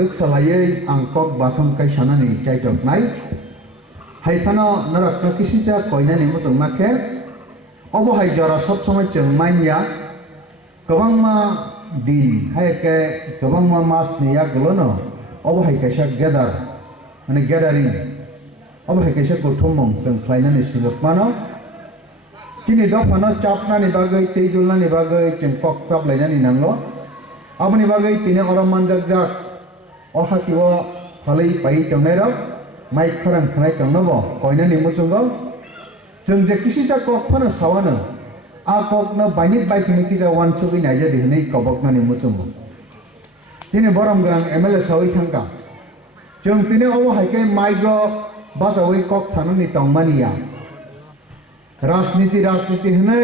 ruksalai ang kok batham kai sanani chaitok nai haifano narak na kisisa koina ni mutung make obo hai jara sob somai cheng manya kabang ma din hai ke kabang ma mas ni ya golono obo hai kaisa gather mane gathering obo hai kaisa kothomong cheng khlaina ni sugok mano kini dofano chapna ni bagai teijulna ni bagai cheng kok chap laina ni nanglo aboni bagai tine oram manjak jak ohakiwo halai pai tongnero mai kharang khanai tongnabo koina ni muchungo जों जे किसिजा कक फनो सावानो आ कक न bionic बाइकिनि किजा वान सुगि नाइजा दिहनै कबकनानि मुचुमो तिनि बरम ग्रां MLA सावै थांका जों तिनि अबो हाइके माइग्र बाजावै कक साननि तंमानिया राजनीति हनै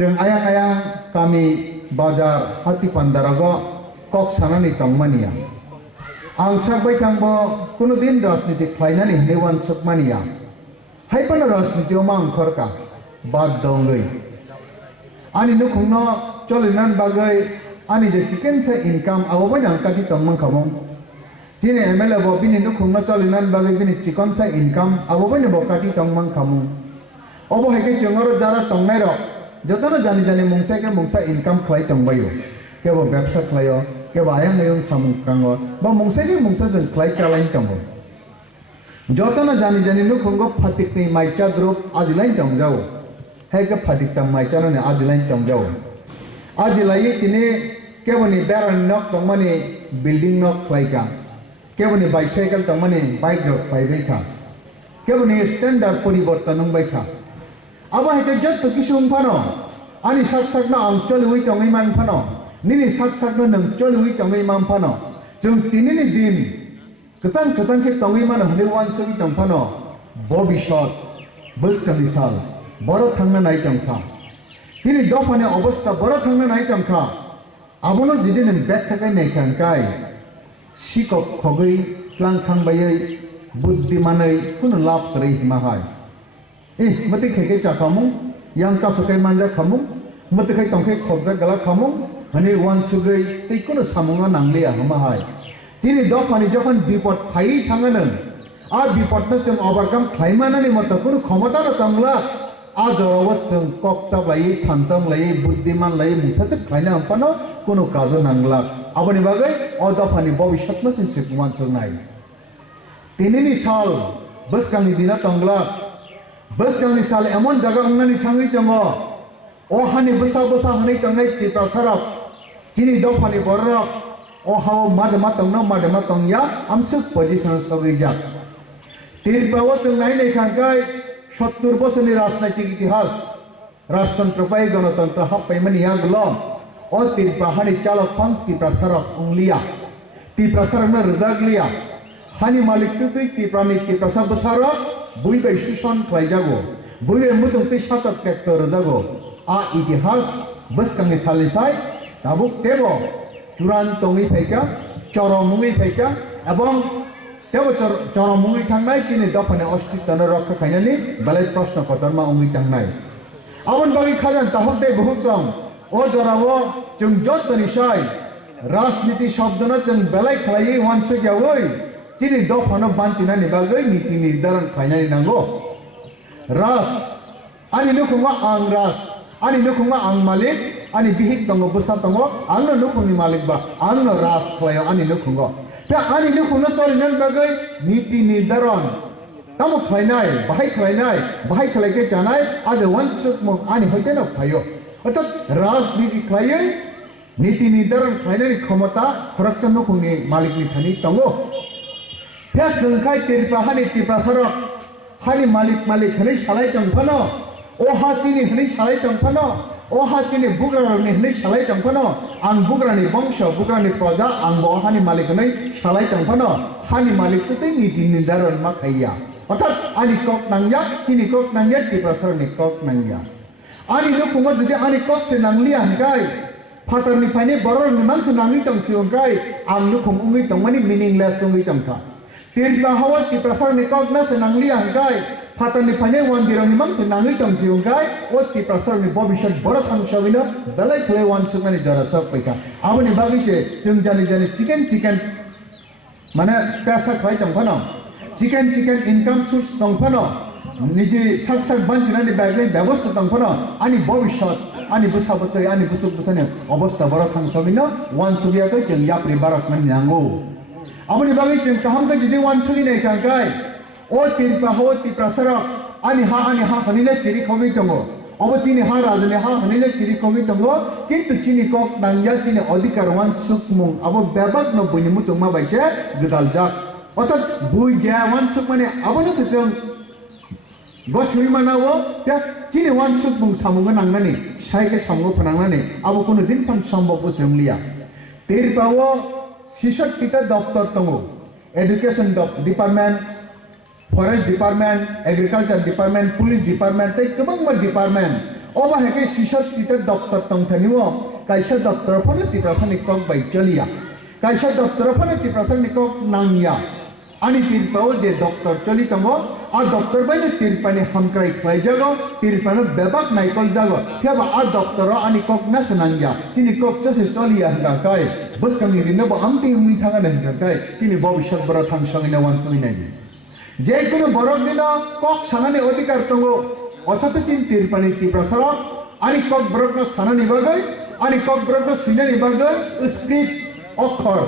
जों आयां आयां गामि बाजार हाति पान्दारागो कक साननि तंमानिया आं सागबाय थांबो कुनु दिन राजनीति खालायनानै हनै वान सुगमानिया हाइपन राजनीति मां खरका बाद दंगै आनि नुखुंनो चलिनान बागै आनि जे चिकेन से इनकाम आवबाय नांकाति तंमन खामो दिने एमएलए बो बिनि नुखुंनो चलिनान बागै बिनि चिकन से इनकाम आवबाय न बकाति तंमन खामो अबो हाइके जोंगरो जारा तंनाय र जतनो जानि जानि मुंसा के मुंसा इनकाम खलाय तंबायो केबो व्यवसा खलायो केबो आयां नयं सामुकांगो बा मुंसा के मुंसा जों खलाय चालाइन तंबो जतनो जानि जानि नुखुंगो फातिकनि माइचा द्रुप आदिलाइन तंजाव हेके फातिकता माइचा ने आदिलाइन तंजाव आदिलायै तिनि केबोनि बेरान नक तंमानि बिल्डिं नक खलायका केबोनि बाइसाइकेल तंमानि बाइक रक फाइबैका केबोनि स्टैंडार्ड परिवर्तन नंबायका आबा हेके जत किसुम फानो आनि साक साकना आं चलुइ तंगै मान फानो निनि साक साकना नों चलुइ तंगै मान फानो जों तिनिनि दिन Ketang ke tongi mana huniwan sebi tongpano bobishot bus kamisal boro thangna nai tongkha tini dofane obostha boro thangna nai tongkha abono jidin bek thakai nai kangkai sikok khogei tlang thangbai buddhimanai kun lap krai mahai mati kheke chakamu yang ka sukai manja khamu mati khai tongkai khobja gala khamu hani wan sugei tei kun samunga nanglia hamahai तिनी दफानि जखन विपद phi थाङोनो आ विपदनो जों ओभारकाम खालामनानै मत कुनु क्षमता न तंगला आ जराव जों ककचाब लायै थानचाम लायै बुद्धिमान लायै मुसाच खालायनो हमपानो कुनु काजो नांगला आबनि बागै अ दफानि भबिष्यतनो जों सिकुमान चलनाय तिनिनि साल बसकांनि दिना तंगला बसकांनि साल एमन जागा हमनानै थाङै दङ अ हानि बसा हनै तंनाय तिप्रासाराव तिनि दफानि बरराव ओ हाव मादमा तंग या आमसुक पोजिशन सगैजा तिरपाव जों नायनाय खांखाय 70 बोसोरनि राजनैतिक इतिहास राजतंत्र पाइ गणतंत्र हाबबायमोन यागलो ओ तिरपा हानि चालक फं तिप्रासाराव अंलिया तिप्रासारनो रजागलिया हानि मालिक तुइ तिप्रासा बसारो बुइबाय सुसन खालायजागो बुइबाय मुजों ति सातक टेक्टर रजागो आ इतिहास बसकांनि सालिसाय दाबुक तेबो चुरान तंगै फाइका चरमुङै फाइका एवं तेबो चरमुङै थांनाय तिनि दफाने अस्तित्वनो रक्षा खायनानि बेलाय प्रश्न पत्रमा उङै थांनाय आबन बागै खाजान ताहते बहुत सम ओ जरावो जों जतनिसाय राजनीति शब्दनो जों बेलाय खालायै वानसे गावै तिनि दफानो बान्तिनानि बागै नीति निर्धारण खायनानि नांगौ राज आनि नुखुङा आं राज आनि नुखुङा आं मालिक ani bihik tongo busa tongo angno nukungni malik ba angno ras khoyo ani nukungo ta ani nukungno cholinan bagai niti nirdaron tamo khlainai bahai khlaike janai ade wansuk mo ani hoiteno phayo otat rajniti khlaiye niti nirdaron khlainani khamata khorokchan nukungni malikni thani tongo ta jengkai tirpa hani tiprasaro hani malik hani salai tongphano o hatini hani salai tongphano ओ हातिनि बुग्रानि हनै सालाय तंफानो आं बुग्रानि वंश बुग्रानि प्रजा आं बहानि मालिक नै सालाय तंफानो हानि मालिक सुतै नीति निर्धारण मा खाइया अर्थात आनि कक नांगया तिनि कक नांगया तिप्रासारनि कक नांगया आनि नुखुङा जुदि आनि कक से नांलिया हनकाय फातारनि फाइने बररनि मानसि नांगि तंसि हनकाय आं नुखुङ उङै तंमानि मीनिंलेस उङै तंखा तिरपा हावा तिप्रासारनि कक ना से नांलिया हनकाय फातारनि फाइने वान दिरानि मानसि नांगि तंसि हनकाय ओ तिप्रासारनि भबिष्यत बर थांसाविनो बेलाय खले वान सुगनानि जरा सब पैका आबनि बागैसे जों जानि चिकेन माने पैसा खाई तंफनो चिकेन इनकम सोर्स तंफनो निजी साक बांचिनानि बैगले व्यवस्था तंफनो आनी भविष्य आनी बुसाबतै आनी बुसुक बुसाने अवस्था बरा थांसबिनो वान सुबियाकै जों याप्रि बारक मन नांगौ आबनि बागै जों काहामकै जुदि वान सुबिनाय कांकाय ओ तिरपा हो तिप्रासरक आनी हा खनिले चिरि खबि दंगो अब चिनि हा राजने हा खनिले चिरि खबि दंगो किन्तु चिनि कक नांया चिनि अधिकार वान सुकमुं अब बेबाक न बयनिमु जमा बायसे गदाल जाक अर्थात बुइ गया वान सुक माने आबनो जों गसुइ मानावो त्या चिनि वान सुकमुं सामुगो नांनानि साइके सामुगो फनांनानि अब कुनु दिन फन सम्भव जोंलिया तिरपावो शिक्षक किता दफ्तर दंगो education department forest department agriculture department police department तै गोबां डिपार्टमेंट अबा हेके शिक्षक किता दफ्तर तंथनिवो कायसा दफ्तर फने तिप्रासनि कक बाय चलिया कायसा दफ्तर फने तिप्रासनि कक नांगिया आनी तिरपाव जे दफ्तर चलि तंगो आ दफ्तर बाय तिरपानि हमक्राय खाय जागो तिरपानो बेबाक नायकल जागो फेबा आ दफ्तर आनी कक नास नांगिया तिनि कक जसे चलिया हंगा काय बसकानि रिनबो आमति उमि थांगा हंगा काय तिनि भविष्य बरा थांसंगिना वान समिनानि जे कोनो बरक दिन कक सानानि अधिकार तंगो अथाच चिन तिरपानि तिप्रासरक आनी कक बरकनो सानानि बागै आनी कक बरकनो सिनानि बागै स्क्रिप्ट अक्षर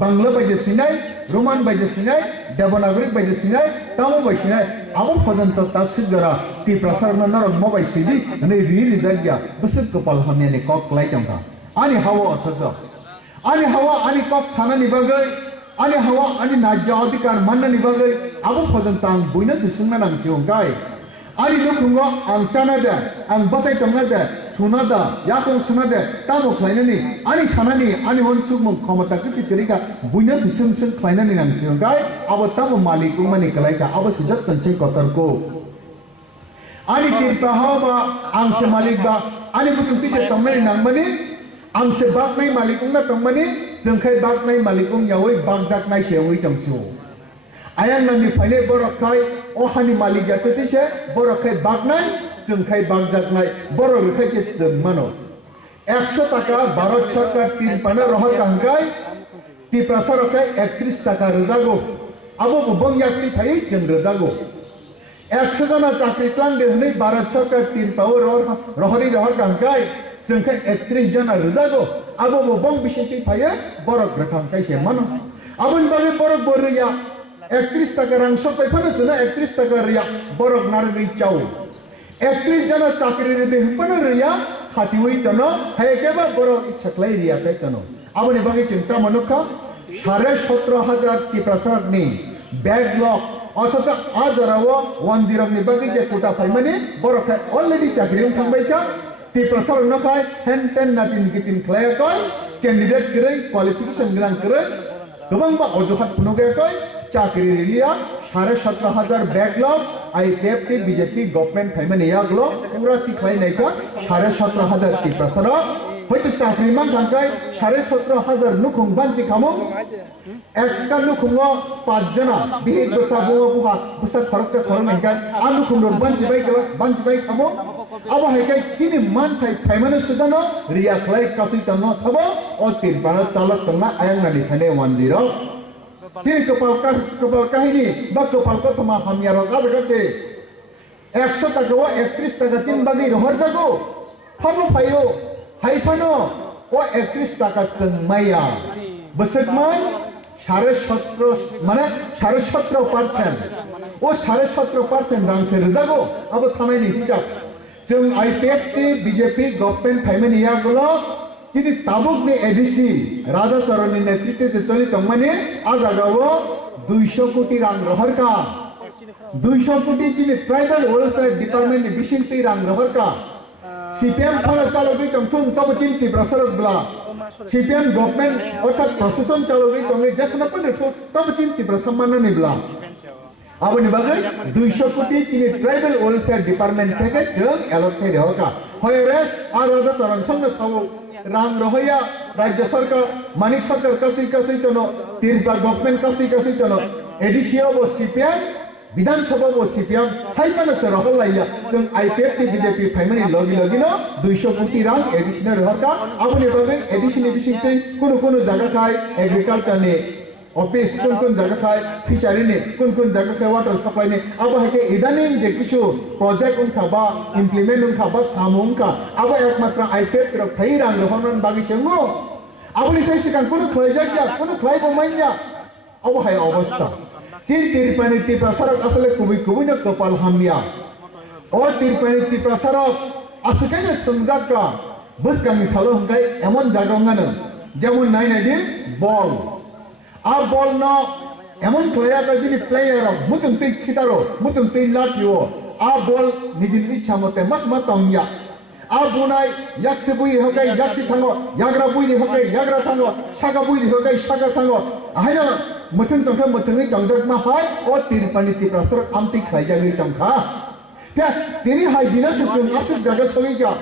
बांग्ला बायदि सिनाय रोमान बायदि सिनाय देवनागरिक बायदि सिनाय तामो बाय सिनाय आबो पर्यन्त ताक्सिक जरा तिप्रासरनो नरक मबाय सिदि नै रि जागिया बसक कपाल हमनेनि कक लायतंगा आनी हावा अथाच आनी हावा आनी कक सानानि बागै आनी हावा आनी नाज्य अधिकार माननानि बागै आबो पर्यन्त आं बयनो सुसुंना नांसिगंगाय आनी लुखुंगो आं चानादे आं बाथाय तंनादे थुनादा याकं सुनादे तामो खायनानि आनी सानानि आनी हनसुगमु क्षमता किति तरिका बयनो सुसुं खायनानि नांसिगंगाय आबो तामो मालिकु मानि कलायका आबो सिजत कनसे कतरको आनी तिरपाहावा आंसे मालिकबा आनी बुथुं पिसे तंनानि नांमानि आंसे बागनाय मालिकुंना तंमानि जोंखाय बागनाय मालिकुं यावै बागजाकनाय सेवै तंसु आयां नांनि फायने बरखाय अहानि मालिक जाततिसे बरखाय बागनाय जोंखाय बागजाकनाय बर रखाय जे जों मानो 100 टाका भारत सरकार तिरपानो रहर कांगाय तिप्रासरखाय 31 टाका रजागो आबो बबं याक्ति थाय जों रजागो 100 जना चाकरि क्लांदे हनै भारत सरकार तिरपाओ रहरि रहर कांगाय जोंखाय 31 जना रजागो आबो बबं बिसेति थायो बरक रखांखाय से मानो आबोन बागे बरक बरया 31 टाका रां सपायफानो जोना 31 टाका रिया बरक नारगै चाव 31 जना चाकरि रे देहपनो रिया खातिवै तनो हायकेबा बरक इच्छाख्लाय रिया काय तनो आबोनि बागे चिंता मनुखा 17,500 तिप्रासरकनि बैकलॉग अथाच आजरावो वन दिरमनि बागे जे कोटा फायमानि बरक अलरेडी चाकरि थांबाय का तिप्रासर नखाय हेन टेन नाटिन गितिन ख्लायाखै कैंडिडेट गरै क्वालिफिकेशन गोनां गरै गोबां बा अजहात फुनुगायाखै चाकरि रिलिया 17,500 बैकलॉग IPFT बीजेपी गवर्नमेंट फायमानि यागलो पुरा तिख्लायनायखौ 17,500 तिप्रासर হয়তো চাকরি মান থাকায় 17,500 নুখুং বাঞ্চি খামো একটা নুখুং 5 জনা বিহিত বসাবো বুহা বসা খরচা খরচ নাইকা আ নুখুং বাঞ্চি বাই খামো আবা হাইকাই চিনি মান থাই ফাইমানে সুদানো রিয়া খ্লাই কাসি তানো ছাবো ও তিরপানা চালক তংনা আয়াংনানি থানে 10 তিনি কপাল কাহিনী বা কপাল কথমা হামিয়া রগা বেকাছে 100 টাকা ও 31 টাকা চিন বাগি রহর জাগো ফাবো ফাইও हाइफानो ओ 31 टाका चंगमाया बसकमान 17.5 माने 17.5% ओ 17.5% रां से रजागो अब थानायनि हिसाब जों IPFT बीजेपी गवर्नमेंट फायमानि यागलो तिनि ताबुकनि एडीसी राजा चरणनि नेतृत्वजों चलि तंमानि आ जागावो 200 कोटी रां रहरका 200 कोटी जिनि ट्राइबल वेलफेयर डिपार्टमेंटनि बिसिंति रां रहरका CPM फला चालुगै तंथुं तब चिन्ति प्रसरबला CPM गवर्नमेंट अर्थात प्रशासन चालुगै तंगै जसनपन तब चिन्ति प्रसम्माननिब्ला आबनि बागै 200 कोटी चिनि ट्राइबल वेलफेयर डिपार्टमेंट थेके जों एलट थे रहका हयरेस आ राजा चरण संग साव रां रहया राज्य सरकार मानिक सरकार कसै तनो तिरपा गवर्नमेंट कसै तनो एडीसीओ वो CPM विधानसभा वो CPM हाइपानो से रहल लाइया जों IPFT बीजेपी फायमानि लगिनो 200 कोटी रां एडिशनल रहरका आबनि बागै एडिशनल बिसिंथै कोनो जागा खाय एग्रीकल्चर नि office kun jaga khai fishery ni kun jaga khai water supply ni abo hake idaning je kisu project khaba implement khaba samung ka abo ekmatra IPFT ro khai rang lo honon bagi chengo abo ni sai sikan kun khlai ja kun khlai bo manya abo hai obostha tin tirpani ti prasarak asale kubi na kapal hamya o tirpani ti prasarak asukanya tungjaka bus kami salo hangkai emon jagongana যেমন নাই নাই দি বল আর বল ন এমন player যদি player মুতুম তুই খিতারো মুতুম তুই লাটিও আর বল নিজের ইচ্ছা মতে মাস মাতমিয়া আর বুনাই ইয়াকসে বুই হকাই ইয়াকসে থাঙ্গো ইয়াগরা বুই হকাই ইয়াগরা থাঙ্গো সাগা বুই হকাই সাগা থাঙ্গো আহাইনা মুতুম তংখা মুতুমই তংজক মা হাই ও তিরপানি তিপ্রাসর আমতি খাইজাগি তংখা কে তিনি হাই দিনা সুসুন আসুক জায়গা সগিকা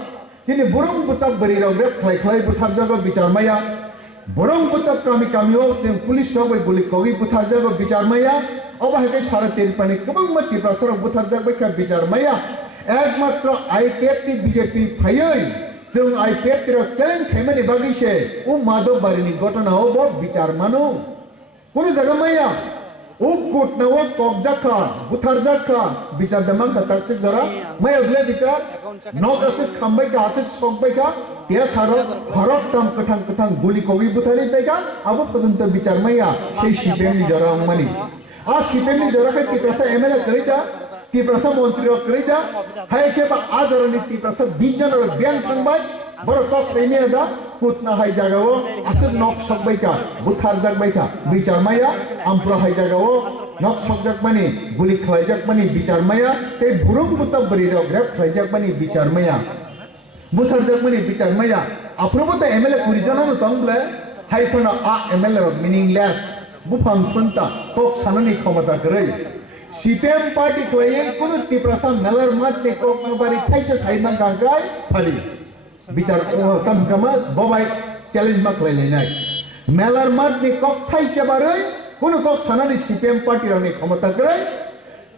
তিনি বরং বুতাক বরি রগ্রে খাই বুতাক জায়গা বিচার মায়া বরং বুতাক কামিও जों পুলিশ সবাই গুলি কগি বুতাক জায়গা বিচার মায়া অবাহেকে সারা তিরপানি কবং মতি প্রাসর বুতাক জায়গা বিচার মায়া একমাত্র IPFT বিজেপি ফাইই जों IPFT র চ্যালেঞ্জ খাইমানি বাগিছে ও মাধববাড়িনি ঘটনা ও বিচার মানো কোন জায়গা মায়া ও কোট না ও কবজা খান বুথার জাখা বিচার দমান কাটাচ্ছে জরা মায়া বলে বিচার নকসে খামবাই কা আসে সকবাই কা তে সারো হরক টাম কঠাং গুলি কবি বুথারি তাইকা আবো পর্যন্ত বিচার মায়া সেই সিপিএম জরা মানি আ সিপিএম জরা কে তিপ্রাসা এমএলএ করিটা তিপ্রাসা মন্ত্রী করিটা হাই কে বা আজরনি তিপ্রাসা 20 জন ব্যাং থাংবাই বড় কক সেইনি দা কুতনা হাই জাগাও আসে নক সকবাই কা বুথার জাগবাই কা বিচার মায়া আমপ্র হাই জাগাও নক সকজাক মানি গুলি খাইজাক মানি বিচার মায়া তে বুরুং বুতা বরি রক রেপ খাইজাক মানি বিচার মায়া বুথার জাক মানি বিচার মায়া আপ্রবত এমএলএ কুরি জানানো তংবলে হাইফনা আ এমএলএ রক মিনিংলেস বুফাং ফুনতা কক সাননি ক্ষমতা করে সিপিএম পার্টি কয়ে কোন তিপ্রাসা মেলার মাঠ নে কক নবারি খাইছে সাইমান গাঙ্গাই ফালি বিচার কামকামা ববাই চ্যালেঞ্জ মা কইলে নাই মেলার মাঠ নে কক খাইছে বারে কোন কক সানানি সিপিএম পার্টি রনি ক্ষমতা করে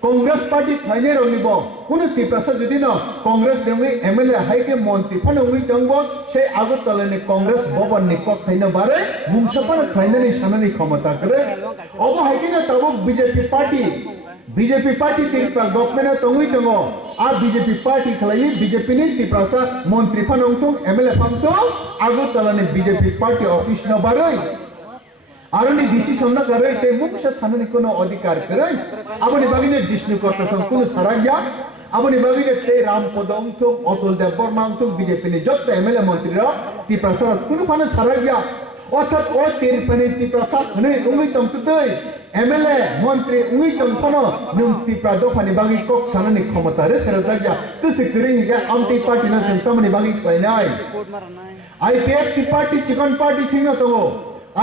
কংগ্রেস পার্টি খাইনে রনিব কোন তিপ্রাসা যদি ন কংগ্রেস দেমি এমএলএ হাইকে মন্ত্রী ফানে উই দংব সেই আগরতলানি কংগ্রেস ভবন নি কক খাইনে বারে মুংসাপান খাইনে সানানি ক্ষমতা করে অব হাইকে না তব বিজেপি পার্টি তিপ্রা গভর্নমেন্ট তঙ্গুই দङ আর বিজেপি পার্টি খালাই বিজেপি নি তিপ্রাসা মন্ত্রী ফানংথং এমএলএ ফাংতো আগরতলানি বিজেপি পার্টি অফিস ন বারই আরনি ডিসিশন না করে তে মুংসা সানানি কোনো অধিকার করে আবনি বাগিনে জিষ্ণু করতেছন কোনো সারাগিয়া আবনি বাগিনে তে রামপদং তো অতুল দেব বর্মা তো বিজেপি নি যত এমএলএ মন্ত্রীরা তিপ্রাসা কোনো ফানে সারাগিয়া অর্থাৎ ও তিরপানি তিপ্রাসা নে উঙ্গি তংতুই এমএলএ মন্ত্রী উঙ্গি তংফনো নুং তিপ্রা দফানি বাগি কক সানানি ক্ষমতা রে সেরাজাগিয়া তুসি করিঙ্গা আমটি পার্টি না জংতামনি বাগি খাইনাই IPFT পার্টি চিকন পার্টি থিংনা তো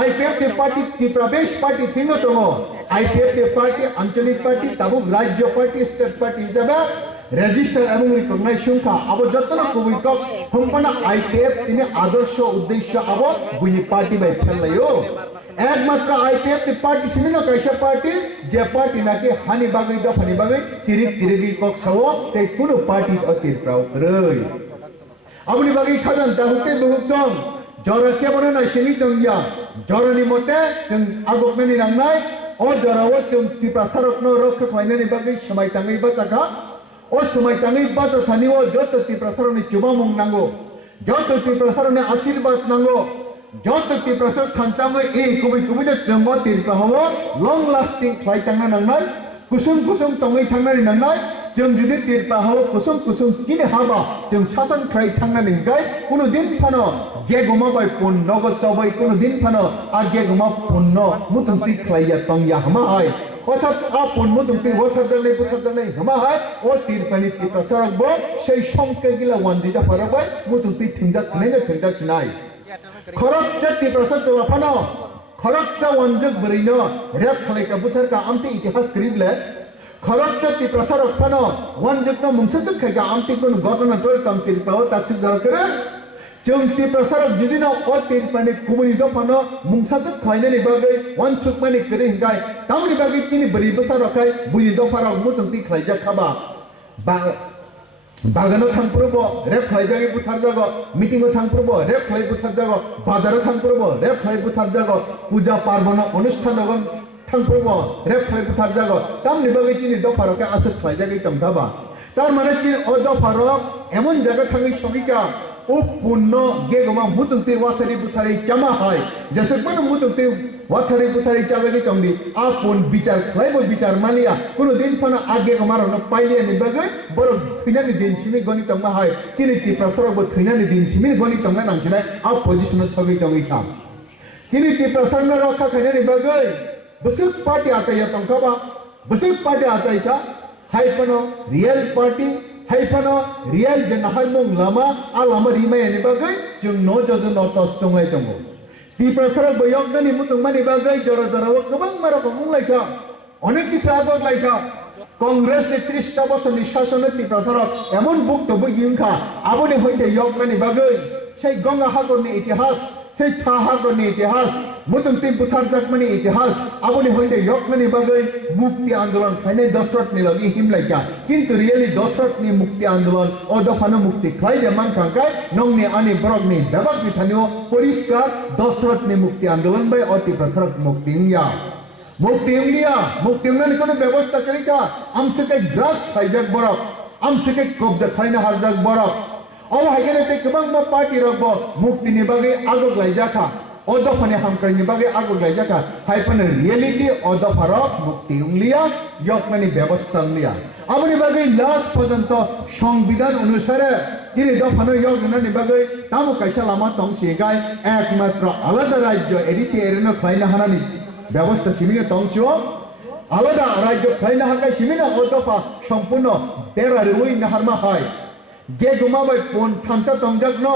IPFT পার্টি ত্রিপ্রবেশ পার্টি থিংনা তো IPFT পার্টি আঞ্চলিক পার্টি তাবুক রাজ্য পার্টি স্টেট পার্টি হিসাবে রেজিস্টার এবং রিকগনাইজ সংখ্যা আবো যতন কুবিকক হম্পনা IPFT নি আদর্শ উদ্দেশ্য আবো বুনি পার্টি বাই ফেললাইও একমাত্র IPFT পার্টি সিমিনো কাইসা পার্টি যে পার্টি নাকি হানি বাগৈ দফানি বাগৈ চিরিগি কক সাও তে কোনো পার্টি অতির প্রাও রই আবনি বাগৈ খাজান তাহুতে বহুচং জরা কেবন না সিনি দংয়া জরানি মতে जों আগকনানি নাংনাই ও জরাও जों তিপ্রাসারকন রক্ষা খাইনানি বাগৈ সমাই তাঙ্গৈ বাজাকা ও সময় তাঙ্গৈ বাজা থানিও যত তিপ্রাসারনি চুবামুং নাঙ্গো যত তিপ্রাসারনি আশীর্বাদ নাঙ্গো যত তিপ্রাসার খানচাঙ্গৈ এই কুবি না जोंब তিরপা হবো লং লাস্টিং খাই তাঙ্গা নাংনাই কুসুম তঙ্গৈ থাংনানি নাংনাই जों जुदि तिरपा हबो कुसुम किने हाबा जों शासन खाइ थांनानै गाय कोनो दिन फानो गेगुमा बाय पुन नगद चबाय कोनो दिन फानो आ गेगुमा पुन मुथुम ति खाइया तंगया हमा हाय অর্থাৎ আ পুন মুথুম তি ওথার জানাই হমা হায় ও তিরপানি তিপ্রা সারবো সেই সংকে গিলা ওয়ানদিটা পারবাই মুথুম তি থিংজা থিনাই খরচ জাতি প্রসাদ চবা ফানো খরচ চা ওয়ানজক বরিনো রেপ খালাইকা বুথারকা আমতি ইতিহাস করিবলে খরচ জাতি প্রসাদ ফানো ওয়ানজক মুংসজক খাইকা আমতি কোন ঘটনা তোর কাম তিরপাও তাছিক দরকার जों तिप्रासारक जुदिना ओ तिरपानि कुमुनि दफानो मुंसाजक खाइनानि बागै वान सुकमानि करे हिगाय तामनि बागै तिनि बरि बसारखाय बुनि दफाराव मुथुंति खाइजा खाबा बा बागानाव थांफ्रोबो रेप खालायजागे बुथारजागो मिटिंआव थांफ्रोबो रेप खालाय बुथारजागो बाजाराव थांफ्रोबो रेप खालाय बुथारजागो पूजा पार्बण अनुष्ठानाव थांफ्रोबो रेप खालाय बुथारजागो तामनि बागै चिनि दफारके आसत खालायजागे तमथाबा तार माने चिनि ओ दफारक एमन जागा थाङै सगिका ও পূর্ণ গেগমা মুতুতে ওয়াথারি বুথারি চামা হয় जैसे কোন মুতুতে ওয়াথারি বুথারি চাবেগে তংদি আপন বিচার খাইবো বিচার মানিয়া কোন দিন ফানা আগে গমারন পাইলিয়া নিবাগে বড় ফিনানি দিন চিমি গনি তংমা হয় চিনিতি প্রসরক বো ফিনানি দিন চিমি গনি তংমা নাংছিনাই আ পজিশন সগি তংই খাম চিনিতি প্রসরন রক্ষা খাইনা নিবাগে বসুক পার্টি আতাইয়া তংখাবা বসুক পার্টি আতাইকা হাইপনো রিয়েল পার্টি हाइफानो रियल जनहार मुंग लामा आ लामा रिमाय नि बागै जों न जजन नटस दंलाय दङ ति प्रसार बयगनि मुतुंमानि बागै जरा जराव गोबां मारक मुंलायखा अनेक किसा आगत लायखा कांग्रेस नि 30 टा बसरनि शासन ति प्रसार एमन बक्तब्य इयुंखा आबनि हयते यगनि बागै সেই গঙ্গা সাগরनि इतिहास সেই था हागरनि इतिहास मुतुंति बुथार जाकमानि इतिहास आबनि हयते यगनि बागै मुक्ति आंदोलन खायने दशरथनि लगी हिमलायका किन्तु रियली दशरथनि मुक्ति आंदोलन अदफानो मुक्ति खायजे मानखांखाय नंनि आनि ब्रगनि बेबाकनि थानियो परिष्कार दशरथनि मुक्ति आंदोलन बाय अति प्रखरक मुक्तिया मुक्तिंगनानि कोनो व्यवस्था करिका आमसके ग्रास खायजाक बरक आमसके कब्जा खायना हारजाक बरक अब हायगेने ते गोबां मा पार्टी रगबो मुक्तिनि बागै आगक लायजाखा अदफानि हामख्रायनि बागै आगक लायजाखा हायफानो रियलिटी अदफारक मुक्ति उंलिया यकमानि व्यवस्था उंलिया आबनि बागै लास्ट पर्यन्त संविधान अनुसारे जिनि दफानो यगनानि बागै तामो कायसा लामा तंसिगाय एकमात्र आलादा राज्य एडिसि एरेनो खायना हानानि व्यवस्था सिमिनो तंसियो आलादा राज्य खायना हाकाय सिमिनो अदफा सम्पूर्ण तेरा रुई नाहारमा हाय गेगुमा बाय पुन थामसा तंजाक न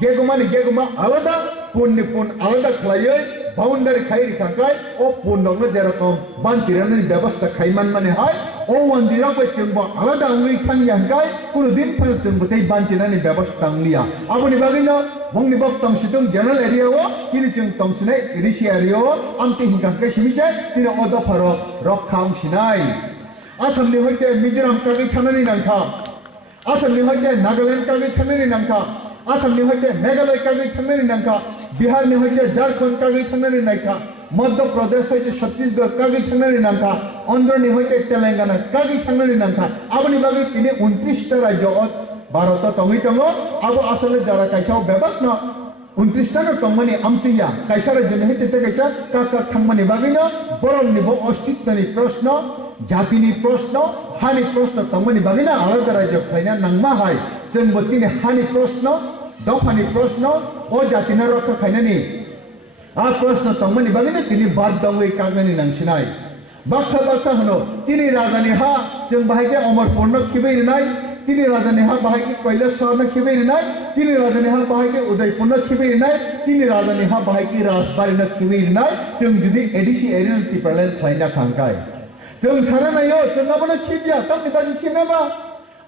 गेगुमानि गेगुमा आलादा पुननि पुन आलादा खलायै बाउंडारि खायरि खांखाय ओ पुन दंनो जेरकम बानतिरानि व्यवस्था खायमान माने हाय ओ वंदिरा बाय चंबो आलादा उइ थांयांखाय कुनु दिन फल चंबोतै बानतिरानि व्यवस्था उंलिया आबनि बागैनो बंनि बक तंसितों जनरल एरियाव किनि जों तंसिनाय रिसि एरियाव आमति हिंखांखाय सिमिजाय तिनो अदफारो रक्षां सिनाय आसामनि हयते मिजोराम कागै थानानि नांखा आसामनि हयते नागालेण्ड कागै थांनायनि नांखा आसामनि हयते मेघालय कागै थांनायनि नांखा बिहारनि हयते झारखंड कागै थांनायनि नांखा मध्य प्रदेश हयते छत्तीसगढ़ कागै थांनायनि नांखा आंध्रनि हयते तेलेंगाना कागै थांनायनि नांखा आबनि बागै तिनि 29 टा राज्य भारत तंगै दङ आबो आसले जारा कायसाव बेबाक न 29 टा तंगमनि आमतिया कायसा राज्यनि हयते कायसा काका थांमनि बागैनो बरंनिबो अस्तित्वनि प्रश्न जातिनि प्रश्न हानि प्रश्न तंगमनि बागैनो आलादा राज्य खायना नांमा हाय जों बतिनि हानि प्रश्न दफानि प्रश्न ओ जातिना रक्षा खायनानि आ प्रश्न तंगमनि बागैनो तिनि बाद दंगै कागनि नांसिनाय बाक्सा होनो तिनि राजानि हा जों बाहायके अमरपुरनो खिबैनाय तिनि राजानि हा बाहायके कैलाशरनो खिबैनाय तिनि राजानि हा बाहायके उदयपुरनो खिबैनाय तिनि राजानि हा बाहायके राजबारिनो खिबैनाय जों जुदि एडिसि एरियल पिपरलेन खायना खांखाय जों सारा नायो जों गाबोनो खिबिया तमनि बागै खिनाबा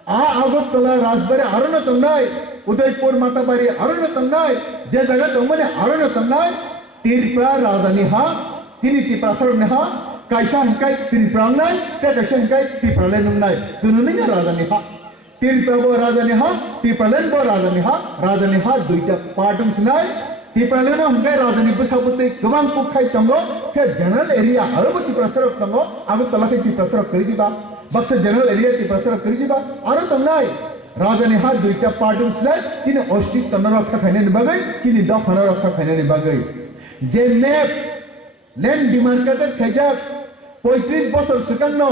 आ आगरतला राजबारि आरोनो तंनाय उदयपुर माताबारि आरोनो तंनाय जे जायगा दंमाने आरोनो तंनाय तिरप्रा राजानि हा तिनि तिप्रासरनि हा कायसा हिंखाय तिरप्रांनाय ते कायसा हिंखाय तिप्रालेन नंनाय दुनुनि राजानि हा तिरप्राबो राजानि हा तिप्रालेनबो राजानि हा दुइटा पार्टुंसनाय तिप्रालेन हिंखाय राजानि बसाबुतै गोबां पुखाय दंगो हे जनरल एरिया आरोबो तिप्रासरक दंगो आगरतलाखै तिप्रासरक करिदिबा बक्सा जनरल एरिया तिप्रासरक करिदिबा आरो तंनाय राजानि हा दुइटा पार्टुंसनाय तिनि अस्तित्व रक्षा खायनानि बागै तिनि दफाना रक्षा खायनानि बागै जे मेप लैंड डिमार्केटेड खायजाक 35 बছর सिगांनो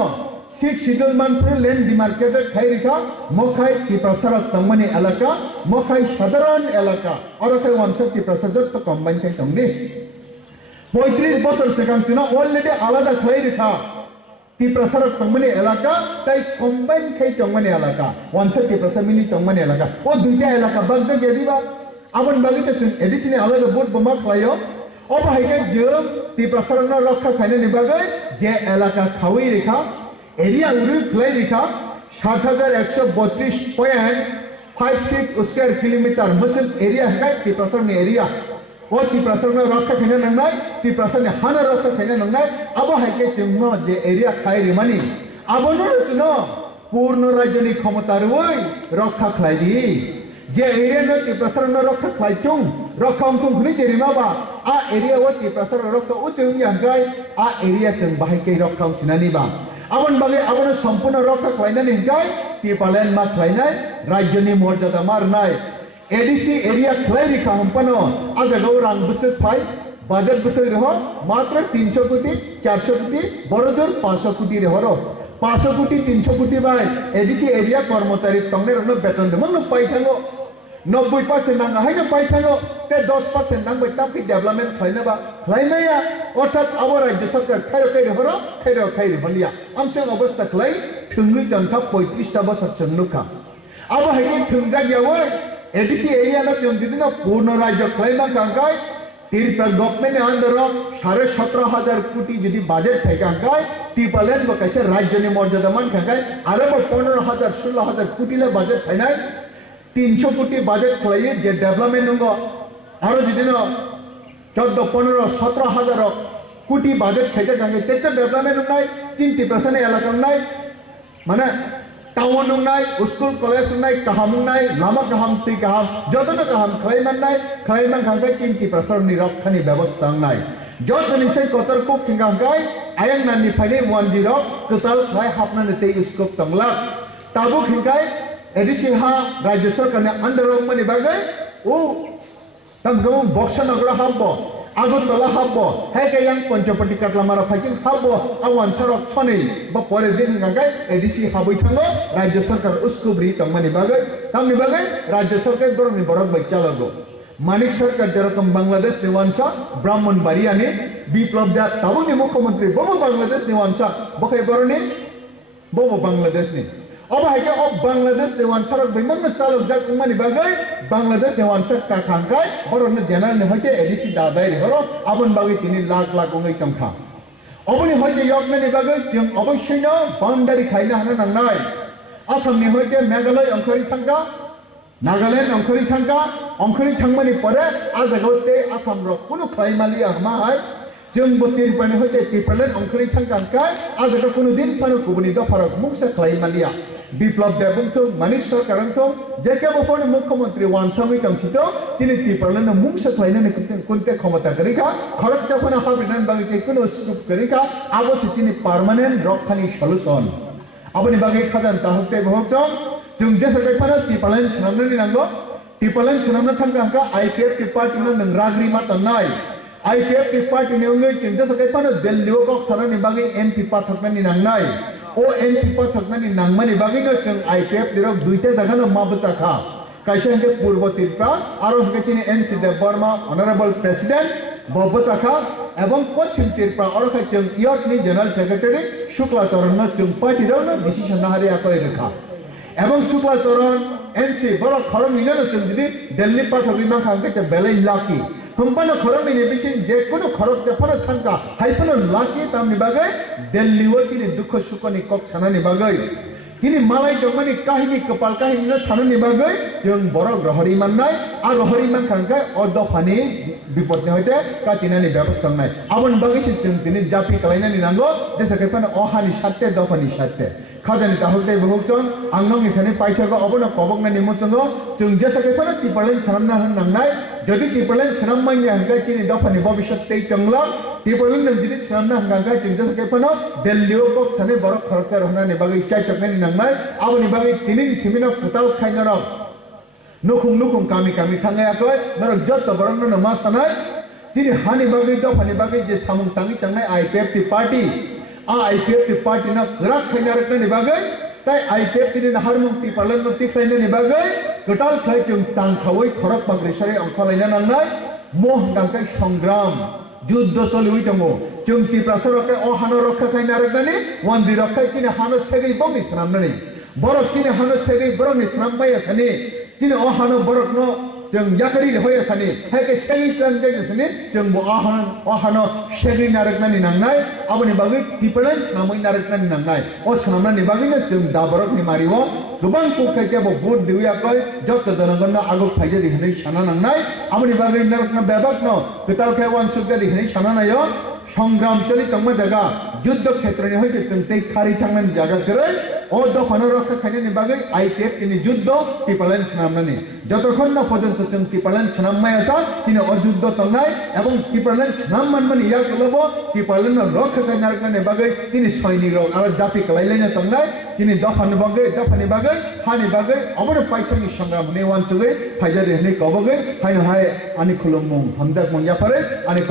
6 शिड्यूल मानफोर लैंड डिमार्केटेड खायरिखा मखाय तिप्रासरक तंगमनि एलाका मखाय साधारण एलाका और खाय वामसा तिप्रासरक तो कम्बाइन खाय तंगनि 35 बছর सिगांनो अलरेडी आलादा खायरिखा तिप्रासरक तंगमनि एलाका ताई कम्बाइन खाय तंगमनि एलाका वामसा तिप्रासरमिनि तंगमनि एलाका ओ दुइटा एलाका बागदा गेदिबा आबन बागैते जों एडिसिनि आलादा बोर्ड बमा खालायो अब हायके जों तिप्रासरनो रक्षा खायनानि बागै जे एलाका खावै रेखा एरिया उरु खलाय रेखा 7132.56 स्क्वायर किलोमीटर मसल एरिया है तिप्रासरनि एरिया ओ तिप्रासरनो रक्षा खायना नांनाय तिप्रासरनि हाना रक्षा खायना नांनाय अब हायके जोंनो जे एरिया खाय रेमानि आबनो जोंनो पूर्ण राज्यनि क्षमतारुवै रक्षा खालायदि जे एरिया तिप्रसर रक्षा खालायथुं रक्षा खुनि जेरिमाबा आ एरिया व तिप्रसर रक्षा उचुं यांगाय आ एरिया जों बाहायके रक्षा सिनानिबा आबन बागे आबन सम्पूर्ण रक्षा खालायनानै हिंगाय तिपालेन मा खालायनाय राज्यनि मर्यादा मारनाय एडीसी एरिया खालायरि खाहमपानो आजागाव रां बोसोर फाय बाजेट बोसोर रह मात्र 300 कोटी 400 कोटी बड़जोर 500 कोटी रहरो 500 कोटी 300 कोटी बाय एडीसी एरिया कर्मचारी तंगने रनो बेतन दमन पाइथांगो 90% नांगा हायनो पाइथांगो ते 10% नांगो तापि डेवलपमेंट खालायनाबा खालायनाया अर्थात आवर राज्य सरकार खायरो रहरो खायरो हलिया आमसे अवस्था खालाय थुंगै तंखा 35 टा बोसोर चंनुखा अब हायनि थुंजागियावै एडीसी एरिया ना चंदिना पूर्ण राज्य खालायना गांगाय तिरपल गवर्नमेंट अंदर 17,500 कोटी यदि बजट है गांगाय तिपालेन बकायसे राज्यनि मर्यादा मान गांगाय आरो 15,000 16,000 कोटी ले बजट फाइनाय 300 कोटी बजट खालायो जे डेवलपमेंट नंगो आरो जिदिनो 14 15 17,000 कोटी बजट खायजा गांगाय तेच डेवलपमेंट नंनाय 3% एलाका नंनाय माने टाउन नंनाय स्कूल कॉलेज नंनाय काहाम नंनाय लामा काहाम ती काहाम जतनो काहाम खालायमाननाय गांगाय 3% नि रक्षानि व्यवस्था नंनाय जतनि से कतर को गांगाय आयं नानि फाइने 10 कताल खाय हापनानै ते स्कोप तंगला ताबु खिंगाय एडीसी हा राज्य सरकारनि अंडर मनि बागै ओ तंगो बक्सा नगर हाबो आगरतला हाबो हेके yang पंचपटी काटलामारा फाइकिं हाबो आवान सरक छनै ब परे दिन गांगाय एडीसी हाबै थांगो राज्य सरकार उसकुब्रि तंगमानि बागै तामनि बागै राज्य सरकार बरनि बरक बाय चालागो मानिक सरकार जेरकम बांग्लादेश नि वानसा ब्राह्मणबाड़ियानि बिप्लब दा ताबुनि मुख्यमंत्री बबो बांग्लादेश नि वानसा बखै बरनि बबो बांग्लादेश नि अब हायके अब बांग्लादेश नि वानसा रक बेमन चालक जा कुमानि बागै बांग्लादेश नि वानसा काखांगाय बरन जेनाल नि हयते एडीसी दादाय हरो आबन बागै तिनि लाख लाख गङै तमखा अबनि हयते यगनि बागै जों अवश्यनो बाउंडारि खायनो हानो नांनाय आसामनि हयते मेघालय अंखरि थांगा नागालैंड अंखरि थांमानि परे आजागावते आसाम रो कुनु खायमालिया हमाय जों बोतिरपानि हयते तिपालेन अंखरि थांगांकाय आजागा कुनु दिन फानो कुबनि दफारक मुंसा खायमालिया बिप्लब देबंतो मानिक सरकारंतो जेके बफोर मुख्यमंत्री वानसामि तंचितो तिनि तिपालेन मुंसा खायनानि कुनते क्षमता करिका खरक जाफना हाबिनान बागै कुनु स्कुप करिका आबो तिनि पार्मानेंट रक्षानि सलुशन आबनि बागै खाजान ताहते बहतो जों जे सरकारफोरा तिपालेन सोनामनानै नांगौ तिपालेन सोनामना थांगांका IPFT पार्टी नों राग्रि मातनाय IPFT पार्टी नेउङै जों जे सरकारफोरा दिल्लीआव गक थानानै बागै MP पाथकनानि नांनाय ओ MP पाथकनानि नांमानि बागैनो जों IPFT रो दुइटा जागानो माबचाखा कायसे के पूर्व त्रिपुरा आरो हकेचिनि NC देव वर्मा ऑनरेबल प्रेसिडेंट बबचाखा एवं पश्चिम त्रिपुरा और जों इयर्टनि जनरल सेक्रेटारी शुक्लाचरण जों पार्टी रो डिसिजन नाहारिया कय रेखा एवं शुक्लाचरण NC बड़ा खरम निनो चंदिनि दिल्ली पाठकनि मा खांके बेले लाकी हमपानो खरम नि बिसिन जे कुनु खरक जफन थांका हाइफनो लाकी तामनि बागै दिल्ली वतिनि दुख सुखनि कक सानानि बागै तिनि मालाय दंमानि काहिनी कपाल काहिनी न सानानि बागै जों बर ग्रहरि माननाय आ ग्रहरि मान खांका अदफानि विपदनि हयते कातिनानि व्यवस्था नाय आबन बागै जों तिनि जापि कलायनानि नांगो जेसे केफानो अहानि साथे दफानि साथे खाजानि ताहते बहुचन आंनंनि थाने पाइथागो अबनो कबगनानि मुचंगो जों जेसे केफानो तिपालेन सानना नांनाय जदि तिपालेन सानमानि हंगा तिनि दफानि भविष्यत तै तंगला तिपालेन नों जिदि सानना हंगा जों जेसे केफानो दिल्लीआव बक साने बर खरचा रहनानि बागै चाय चकनानि नांनाय आबनि बागै तिनि सिमिनो फुटाल खायनाराव नुखुं कामि थांगायाखै नरक जत बरन मा सानाय तिनि हानि बागै दफानि बागै जे सामुं तांगि थांनाय IPFT पार्टी आ IPFT पार्टी ना ग्राक खायनारकनि बागै ताई IPFT नि हारमुं तिपालेन तिखायनानि बागै गटाल खाय जों चांखावै खरक बाग्रिसारि अंखालायना नांनाय मोह गांखाय संग्राम युद्ध सलिवै दङ जों तिप्रासरके अहानो रक्षा खायनारकनि वन्दि रखाय तिनि हानो सेगै बंनि स्नामनानै बरक तिनि हानो सेगै बरकनि स्नामबाय सानि तिनि अहानो बरकनो जों याकरि होय सानि हेके सेगै तं जायसनि जों बो अहानो सेगै नारकनानि नांनाय आबनि बागै तिपालेन स्नामै नारकनानि नांनाय अ स्नामनानि बागैनो जों दाबरकनि मारिवो गोबां कुखायके बो बुद दिउयाकै जत जनगण आगो फायदे दिहनै साना नांनाय आबनि बागै नारकना बेबाकनो गतालखे वान सुगदा दिहनै साना नायो संग्राम चलि तंमा जागा যুদ্ধ ক্ষেত্রে হইতে जों tei khari thangnan jaga kore o dokhano rokha khainani bagai IPFT ni যুদ্ধ টিপালেন ছানামনানি যতক্ষণ না পর্যন্ত जों টিপালেন ছানামমাই আসা তিনি অযুদ্ধ তংনাই এবং টিপালেন ছানামমানমানি ইয়া কলবো টিপালেন রক্ষা কাইনারকানি বাgai তিনি সৈনিক রক আর জাতি কলাইলাইনা তংনাই তিনি দফানি বাgai হানি বাgai অবর পাইথানি সংগ্রাম নে ওয়ানসুগৈ ফাইজারি হনে কবগৈ হাইনো হাই আনি খুলুমুং হামদাক মং ইয়াফারে আনি